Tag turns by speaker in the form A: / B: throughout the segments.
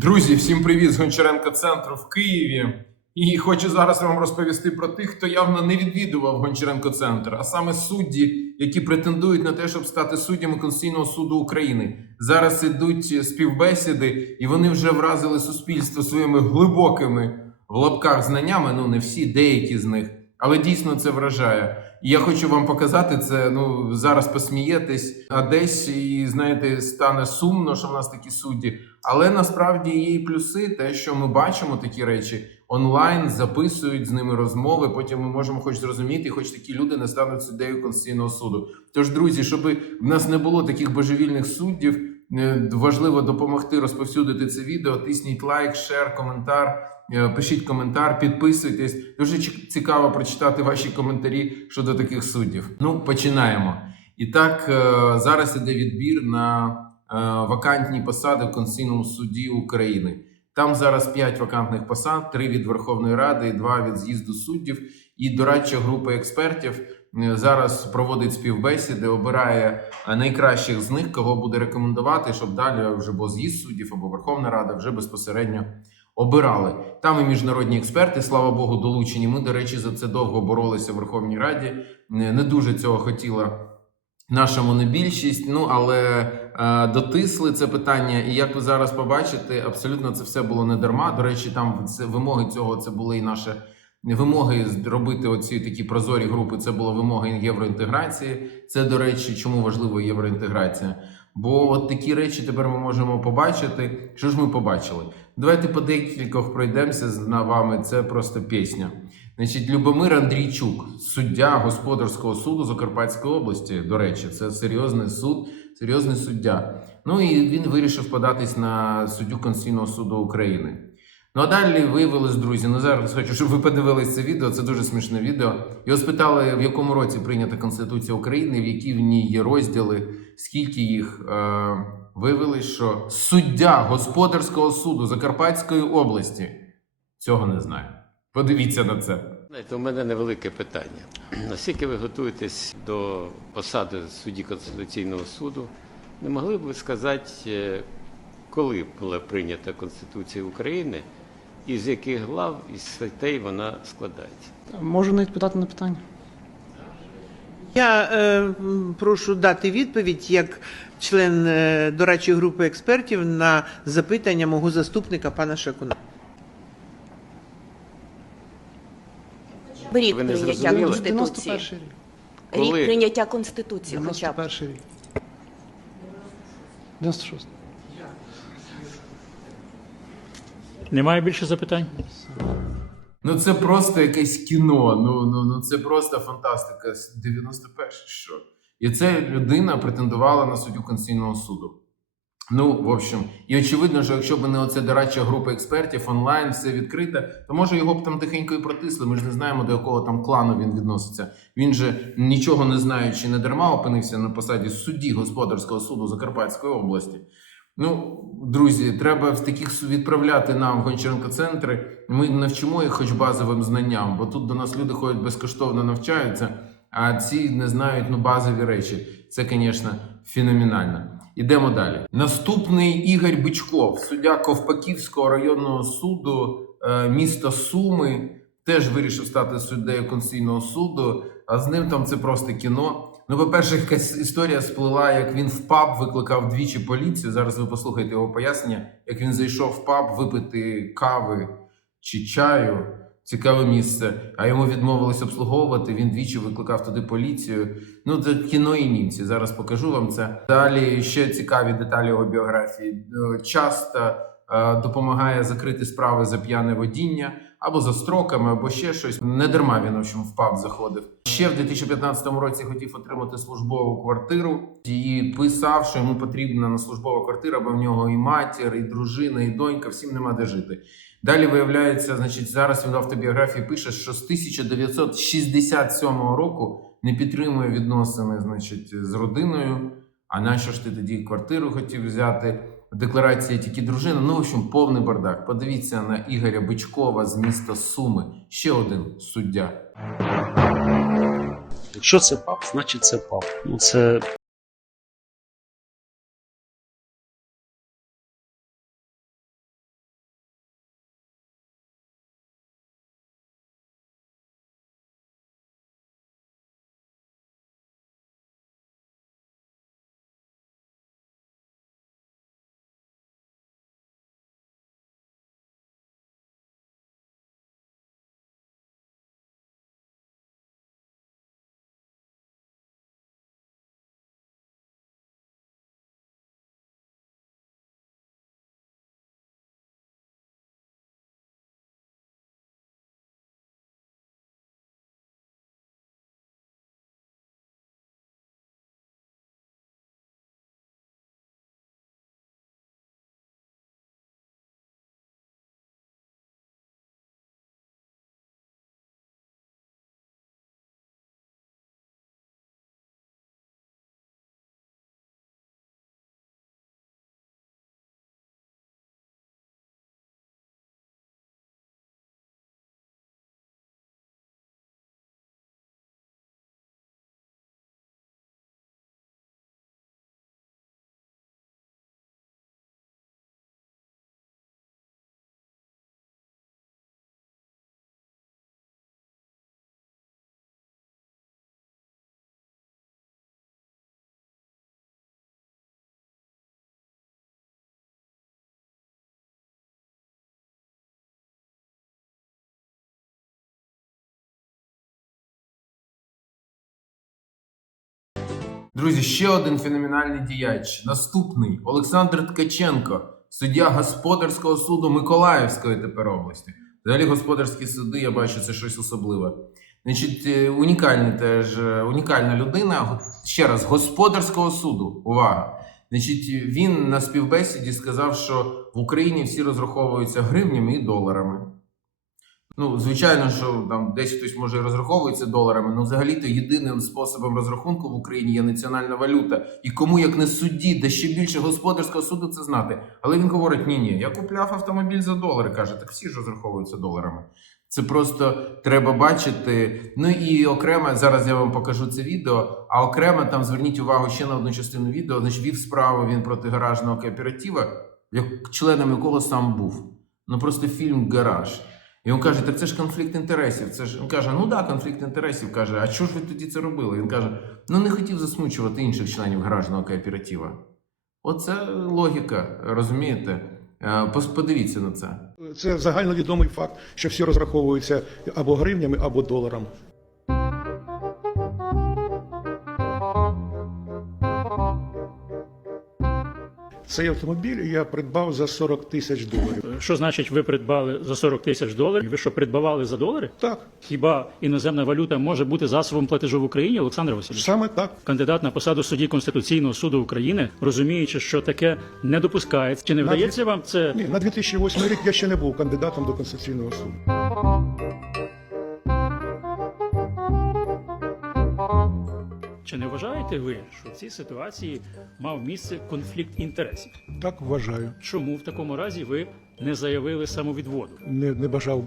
A: Друзі, всім привіт з Гончаренка центру в Києві. І хочу зараз вам розповісти про тих, хто явно не відвідував Гончаренко центр, а саме судді, які претендують на те, щоб стати суддями Конституційного суду України. Зараз ідуть співбесіди, і вони вже вразили суспільство своїми глибокими в лапках знаннями. Ну не всі, деякі з них, але дійсно це вражає. І я хочу вам показати це. Ну зараз посмієтесь, а десь і знаєте, стане сумно, що в нас такі судді. Але насправді є і плюси, те, що ми бачимо такі речі онлайн, записують з ними розмови. Потім ми можемо хоч зрозуміти, хоч такі люди не стануть суддею Конституційного суду. Тож, друзі, щоб в нас не було таких божевільних суддів, е, важливо допомогти розповсюдити це відео. Тисніть лайк, шер, коментар. Е, Пишіть коментар, підписуйтесь. Дуже цікаво прочитати ваші коментарі щодо таких суддів. Ну, починаємо. І так, е, зараз іде відбір на е, вакантні посади в Конституційному суді України. Там зараз 5 вакантних посад: 3 від Верховної Ради і 2 від з'їзду суддів. І дорадча група експертів зараз проводить співбесіди, обирає найкращих з них, кого буде рекомендувати, щоб далі вже або з'їзд суддів або Верховна Рада вже безпосередньо обирали. Там і міжнародні експерти, слава Богу, долучені. Ми, до речі, за це довго боролися в Верховній Раді. Не дуже цього хотіла наша монобільшість. Ну але е, дотисли це питання. І як ви зараз побачите, абсолютно це все було не дарма. До речі, там вимоги цього це були і наші вимоги зробити оці такі прозорі групи. Це були вимоги євроінтеграції. Це, до речі, чому важлива євроінтеграція. Бо от такі речі тепер ми можемо побачити. Що ж ми побачили? Давайте по декількох пройдемося з вами. Це просто пісня. Значить, Любомир Андрійчук, суддя господарського суду Закарпатської області. До речі, це серйозний суд, серйозний суддя. Ну і він вирішив податись на суддю Конституційного суду України. Ну а далі виявилось, друзі. Ну зараз хочу, щоб ви подивились це відео. Це дуже смішне відео. Його спитали, в якому році прийнята Конституція України, в які в ній є розділи, скільки їх. Е- виявилось, що суддя господарського суду Закарпатської області цього не знає. Подивіться на це.
B: Знаєте, у мене невелике питання. Наскільки ви готуєтесь до посади судді Конституційного суду, не могли б ви сказати, е, коли була прийнята Конституція України і з яких глав і статей вона складається?
C: Можу не відповідати на питання.
D: Я е, прошу дати відповідь як член е, дорадчої групи експертів на запитання мого заступника пана Шакуна.
E: Рік
B: Ви не
E: прийняття
B: зрозуміли?
E: Конституції.
C: 91 рік.
B: Коли?
E: Прийняття Конституції хоча б.
C: 91 рік. 96.
F: Немає більше запитань?
A: Ну це просто якесь кіно. Ну, ну, ну це просто фантастика. 91 що. І це людина претендувала на суддю Конституційного суду. Ну, в общем, і очевидно, що якщо б не оце дорадча група експертів онлайн, все відкрите, то може його б там тихенько і протисли. Ми ж не знаємо, до якого там клану він відноситься. Він же нічого не знаючи, не дарма опинився на посаді судді господарського суду Закарпатської області. Ну, друзі, треба в таких відправляти нам в Гончаренко центри. Ми навчимо їх хоч базовим знанням, бо тут до нас люди ходять безкоштовно навчаються, а ці не знають ну, базові речі. Це, звісно, феноменально. Ідемо далі. Наступний Ігор Бичков, суддя Ковпаківського районного суду е, міста Суми, теж вирішив стати суддею Конституційного суду. А з ним там це просто кіно. Ну, по-перше, якась історія сплила, як він в паб викликав двічі поліцію. Зараз ви послухайте його пояснення, як він зайшов в паб випити кави чи чаю. Цікаве місце, а йому відмовились обслуговувати. Він двічі викликав туди поліцію. Ну, це кіно і німці. Зараз покажу вам це. Далі ще цікаві деталі його біографії. Е, Часто е, допомагає закрити справи за п'яне водіння або за строками, або ще щось. Не дарма він в общем, в паб заходив. Ще в 2015 році хотів отримати службову квартиру і писав, що йому потрібна на службова квартира, бо в нього і матір, і дружина, і донька, всім нема де жити. Далі виявляється, значить, зараз він в автобіографії пише, що з 1967 року не підтримує відносини, значить, з родиною. А нащо ж ти тоді квартиру хотів взяти? В декларації тільки дружина. Ну, в общем, повний бардак. Подивіться на Ігоря Бичкова з міста Суми. Ще один суддя.
G: Якщо це пап, значить це пап. Ну це
A: Друзі, ще один феноменальний діяч. Наступний Олександр Ткаченко, суддя господарського суду Миколаївської тепер області. Взагалі, господарські суди, я бачу, це щось особливе. Значить, е, унікальний теж е, унікальна людина. Ще раз, господарського суду. Увага! Значить, він на співбесіді сказав, що в Україні всі розраховуються гривнями і доларами. Ну, звичайно, що там десь хтось може розраховується доларами, але взагалі-то єдиним способом розрахунку в Україні є національна валюта. І кому як не судді, де ще більше господарського суду це знати. Але він говорить: ні, ні, я купляв автомобіль за долари. каже, так всі ж розраховуються доларами. Це просто треба бачити. Ну і окремо зараз я вам покажу це відео. А окремо там зверніть увагу ще на одну частину відео. Значить, вів справу він проти гаражного кооператива, як членом якого сам був. Ну просто фільм Гараж. І він каже: так це ж конфлікт інтересів. Це ж він каже: ну да, конфлікт інтересів. каже, а чого ж ви тоді це робили? Він каже: ну не хотів засмучувати інших членів гаражного кооператива. Оце логіка, розумієте? Е, Подивіться на це.
C: Це загальновідомий факт, що всі розраховуються або гривнями, або доларами. Цей автомобіль я придбав за 40 тисяч доларів.
F: Що значить, ви придбали за 40 тисяч доларів? Ви що придбавали за долари?
C: Так,
F: Хіба іноземна валюта може бути засобом платежу в Україні, Олександр Васильович?
C: саме так.
F: Кандидат на посаду судді Конституційного суду України, розуміючи, що таке не допускається, чи не
C: На
F: вдається вам це
C: Ні, на 2008 рік я ще не був кандидатом до Конституційного суду.
F: чи не вважаєте ви, що в цій ситуації мав місце конфлікт інтересів?
C: Так вважаю.
F: Чому в такому разі ви не заявили самовідводу?
C: Не, не бажав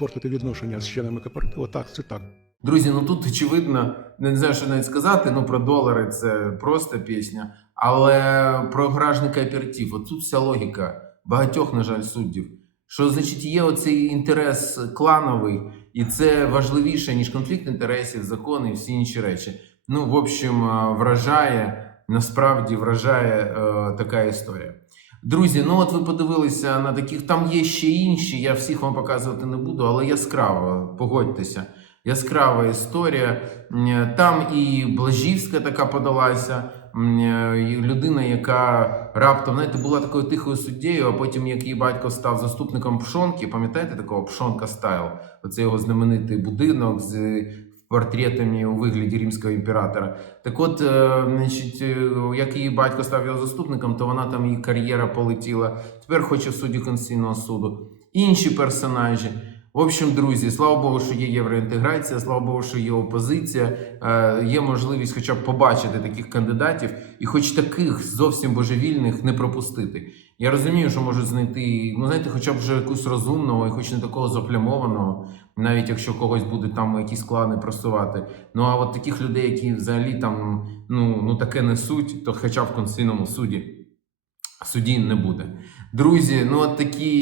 C: портити відношення з членами кооперативу. Так, це так.
A: Друзі, ну тут очевидно, не знаю, що навіть сказати. Ну про долари це просто пісня. Але про гаражний кооператив, от тут вся логіка багатьох, на жаль, суддів. Що значить є оцей інтерес клановий, і це важливіше, ніж конфлікт інтересів, закони і всі інші речі. Ну, в общем, е, вражає, насправді вражає е, така історія. Друзі, ну от ви подивилися на таких. Там є ще інші. Я всіх вам показувати не буду, але яскраво, погодьтеся. Яскрава історія. Там і Блажівська така подалася. Людина, яка раптом, знаєте, була такою тихою суддєю, а потім як її батько став заступником Пшонки. Пам'ятаєте такого Пшонка Стайл? Оце його знаменитий будинок з портретами у вигляді римського імператора. Так от, е, значить, е, як її батько став його заступником, то вона там її кар'єра полетіла. Тепер хоче в суді Конституційного суду. Інші персонажі. В общем, друзі, слава Богу, що є євроінтеграція, слава Богу, що є опозиція, е, є можливість хоча б побачити таких кандидатів і хоч таких зовсім божевільних не пропустити. Я розумію, що можуть знайти, ну знаєте, хоча б вже якусь розумного і хоч не такого заплямованого, навіть якщо когось будуть там якісь клани просувати. Ну а от таких людей, які взагалі там ну, ну таке несуть, то хоча б в Конституційному суді суді не буде. Друзі, ну от такі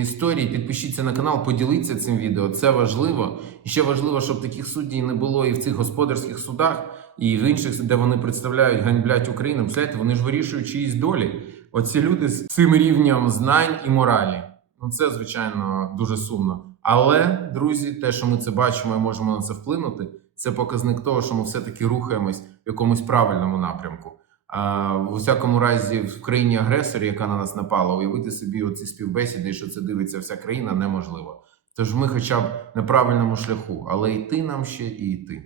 A: історії. Підпишіться на канал, поділіться цим відео. Це важливо. І ще важливо, щоб таких суддів не було і в цих господарських судах, і в інших, де вони представляють, ганьблять Україну. Представляєте, вони ж вирішують чиїсь долі. Оці люди з цим рівнем знань і моралі. Ну це звичайно дуже сумно. Але друзі, те, що ми це бачимо і можемо на це вплинути, це показник того, що ми все-таки рухаємось в якомусь правильному напрямку. А, в усякому разі, в країні агресорі, яка на нас напала, уявити собі оці співбесіди, що це дивиться вся країна, неможливо. Тож ми, хоча б на правильному шляху, але йти нам ще і йти.